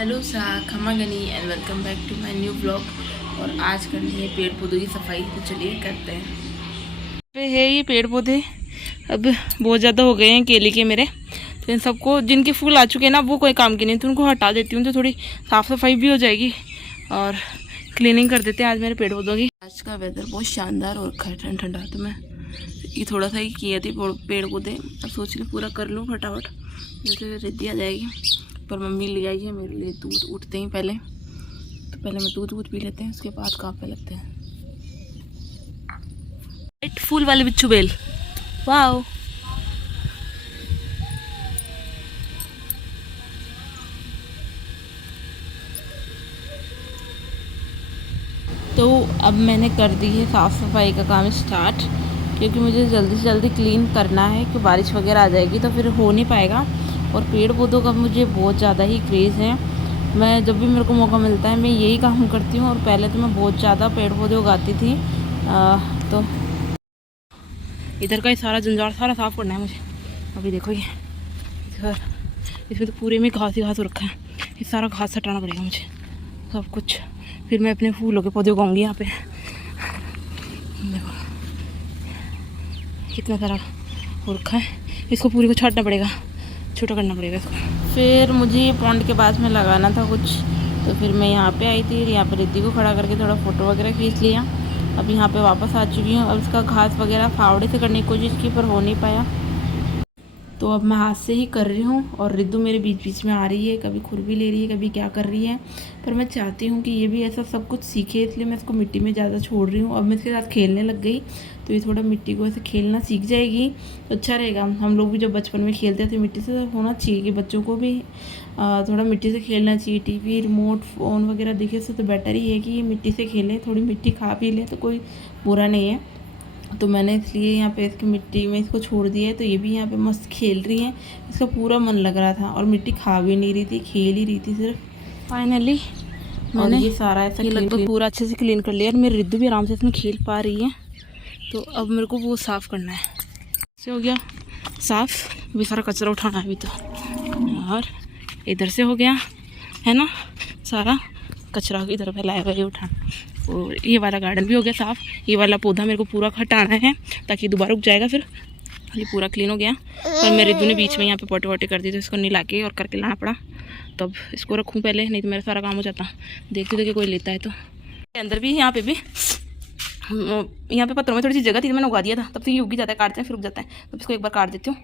Hello सा खमा गनी and welcome back to my new blog. और आज करनी है पेड़ पौधों की सफाई, तो चलिए करते हैं। पे है ये पेड़ पौधे अब बहुत ज़्यादा हो गए हैं केले के मेरे, तो इन सबको जिनके फूल आ चुके हैं ना वो कोई काम के नहीं, तो उनको हटा देती हूँ, तो थोड़ी साफ़ सफाई भी हो जाएगी और क्लीनिंग कर देते हैं आज मेरे पेड़ पौधों की। आज का वेदर बहुत शानदार हो रखा है, ठंडा ठंडा, तो मैं ये थोड़ा सा ही किए थे पेड़ पौधे, अब सोच रही पूरा कर लूँ फटाफट, जैसे रिद्धि आ जाएगी। पर मम्मी ले आई है मेरे लिए दूध उठते ही पहले, तो पहले मैं दूध पी लेते हैं, उसके बाद काम पे लगते हैं। वाइट फूल वाले बिच्छू बेल, वाओ। तो अब मैंने कर दी है साफ़ सफाई का काम स्टार्ट, क्योंकि मुझे जल्दी से जल्दी क्लीन करना है, क्योंकि बारिश वगैरह आ जाएगी तो फिर हो नहीं पाएगा। और पेड़ पौधों का मुझे बहुत ज़्यादा ही क्रेज़ है, मैं जब भी मेरे को मौका मिलता है मैं यही काम करती हूँ। और पहले तो मैं बहुत ज़्यादा पेड़ पौधे उगाती थी, तो इधर का ही सारा जंजाल सारा साफ़ करना है मुझे। अभी देखो ये इधर, इसमें तो पूरे में घास ही घास हो रखा है, ये सारा घास हटाना पड़ेगा मुझे सब कुछ, फिर मैं अपने फूलों के पौधे उगाऊंगी यहाँ पे। देखो कितना सारा हो रखा है, इसको पूरी को छाटना पड़ेगा, छोटा करना पड़ेगा इसको। फिर मुझे ये पॉन्ड के पास में लगाना था कुछ, तो फिर मैं यहाँ पे आई थी, यहाँ पे रिद्धि को खड़ा करके थोड़ा फ़ोटो वगैरह खींच लिया। अब यहाँ पे वापस आ चुकी हूँ। अब इसका घास वगैरह फावड़े से करने की कोशिश की पर हो नहीं पाया, तो अब मैं हाथ से ही कर रही हूँ। और रिद्धू मेरे बीच बीच में आ रही है, कभी खुर भी ले रही है, कभी क्या कर रही है। पर मैं चाहती हूँ कि ये भी ऐसा सब कुछ सीखे, इसलिए मैं इसको मिट्टी में ज़्यादा छोड़ रही हूँ। अब मैं इसके साथ खेलने लग गई, तो ये थोड़ा मिट्टी को ऐसे खेलना सीख जाएगी तो अच्छा रहेगा। हम लोग भी जब बचपन में खेलते थे मिट्टी से, तो होना चाहिए कि बच्चों को भी थोड़ा मिट्टी से खेलना चाहिए। टीवी रिमोट फ़ोन वगैरह देखे से तो बेटर ही है कि ये मिट्टी से खेलें, थोड़ी मिट्टी खा पी लें तो कोई बुरा नहीं है। तो मैंने इसलिए यहाँ पे इसकी मिट्टी में इसको छोड़ दिया है, तो ये भी यहाँ पे मस्त खेल रही है। इसका पूरा मन लग रहा था और मिट्टी खा भी नहीं रही थी, खेल ही रही थी सिर्फ। फाइनली मैंने ये सारा ऐसा लगभग पूरा अच्छे से क्लीन कर लिया, और मेरी रिद्धू भी आराम से इसमें खेल पा रही है। तो अब मेरे को वो साफ़ करना है, से हो गया साफ़, भी सारा कचरा उठाना है अभी तो। और इधर से हो गया है ना, सारा कचरा इधर फैलाया हुआ है उठाना। और ये वाला गार्डन भी हो गया साफ़, ये वाला पौधा मेरे को पूरा हटाना है ताकि दोबारा उग जाएगा फिर। ये पूरा क्लीन हो गया, पर मेरे रिद्धू ने बीच में यहाँ पे पोटे वोटे कर दी, तो इसको नीला के और करके लाना पड़ा। तब इसको रखूँ पहले, नहीं तो मेरा सारा काम हो जाता। देखते थे कि कोई लेता है तो। अंदर भी यहाँ पे भी, यहाँ पे पत्थरों में थोड़ी सी जगह थी, मैंने उगा दिया था, तब तो ये उग ही जाता है, काटते हैं फिर उग जाता है। तो इसको एक बार काट देती हूँ,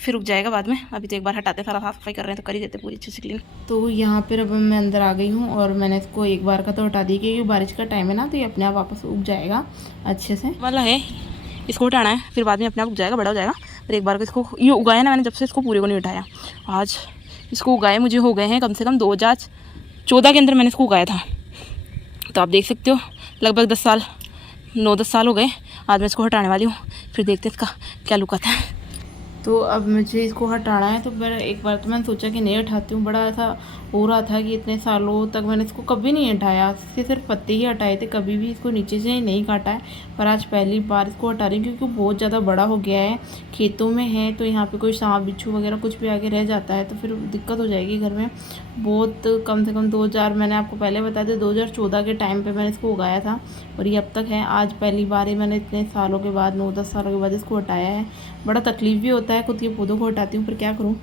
फिर रुक जाएगा बाद में। अभी तो एक बार हटाते, सारा साफ सफाई कर रहे हैं तो कर ही देते पूरी अच्छे से क्लीन। तो यहाँ पर अब मैं अंदर आ गई हूँ, और मैंने इसको एक बार का तो हटा दी, क्योंकि बारिश का टाइम है ना, तो ये अपने आप वापस उग जाएगा अच्छे से वाला है। इसको हटाना है, फिर बाद में अपने आप उग जाएगा, बड़ा हो जाएगा। पर एक बार को इसको ये उगाया ना मैंने, जब से इसको पूरे को नहीं उठाया। आज इसको उगाए मुझे हो गए हैं कम से कम 2014 के अंदर मैंने इसको उगाया था, तो आप देख सकते हो लगभग 10 साल, 9-10 साल हो गए। आज मैं इसको हटाने वाली हूँ, फिर देखते हैं इसका क्या लुक आता है। तो अब मुझे इसको हटाना है, तो मैं एक बार तो मैंने सोचा कि नहीं हटाती हूँ, बड़ा ऐसा हो रहा था कि इतने सालों तक मैंने इसको कभी नहीं हटाया, इसके सिर्फ पत्ते ही हटाए थे, कभी भी इसको नीचे से नहीं काटा है। पर आज पहली बार इसको हटा रही हूँ, क्योंकि बहुत ज़्यादा बड़ा हो गया है, खेतों में है, तो यहाँ पे कोई सांप बिच्छू वगैरह कुछ भी आगे रह जाता है तो फिर दिक्कत हो जाएगी घर में बहुत। कम से कम 2000, मैंने आपको पहले बताया था 2014 के टाइम पर मैंने इसको उगाया था, और ये अब तक है। आज पहली बार ही मैंने इतने सालों के बाद, 9-10 सालों के बाद इसको हटाया है। बड़ा तकलीफ़ भी होता है, खुद के पौधों को हटाती हूँ, पर क्या करूँ,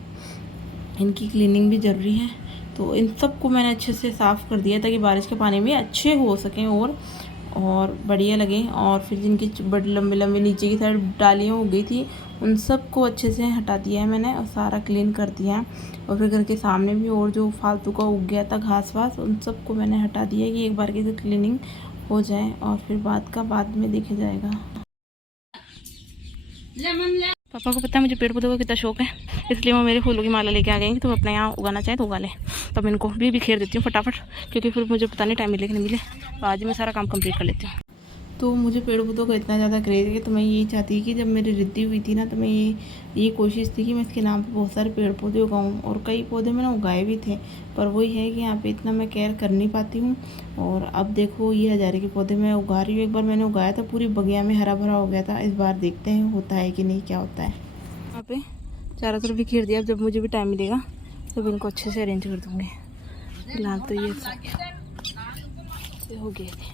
इनकी क्लीनिंग भी ज़रूरी है। तो इन सब को मैंने अच्छे से साफ़ कर दिया ताकि बारिश के पानी में अच्छे हो सकें और बढ़िया लगें। और फिर जिनकी बड़ी लंबी लंबी नीचे की साइड डालियाँ हो गई थी, उन सब को अच्छे से हटा दिया है मैंने, और सारा क्लीन कर दिया है। और फिर घर के सामने भी और जो फालतू का उग गया था घास वास, उन सब को मैंने हटा दिया कि एक बार की तो क्लीनिंग हो जाए, और फिर बाद में देखा जाएगा। पापा को पता है मुझे पेड़ पौधों का कितना शौक है, इसलिए वो मेरे फूलों की माला लेके आ गई कि तुम अपने यहाँ उगाना चाहे तो उगा ले। तब इनको भी बिखेर देती हूँ फटाफट, क्योंकि फिर मुझे पता नहीं टाइम मिले कि नहीं मिले, तो आज ही मैं सारा काम कंप्लीट कर लेती हूँ। तो मुझे पेड़ पौधों का इतना ज़्यादा क्रेज़ है, तो मैं यही चाहती कि जब मेरी रिद्धि हुई थी ना, तो मैं ये कोशिश थी कि मैं इसके नाम पे बहुत सारे पेड़ पौधे उगाऊँ, और कई पौधे मैंने उगाए भी थे, पर वही है कि यहाँ पे इतना मैं केयर कर नहीं पाती हूँ। और अब देखो ये हजारे के पौधे मैं उगा रही हूँ। एक बार मैंने उगाया था, पूरी बगिया में हरा भरा हो गया था, इस बार देखते हैं होता है कि नहीं, क्या होता है। यहाँ पे चारों तरफ बिखेर दिया, अब जब मुझे भी टाइम मिलेगा तब इनको अच्छे से अरेंज कर दूँगी। फिलहाल तो ये हो गया थे।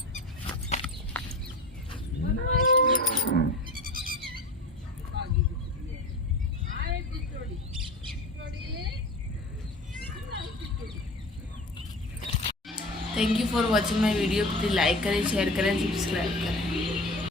Thank you for watching my video. Please like करें, शेयर करें, सब्सक्राइब करें।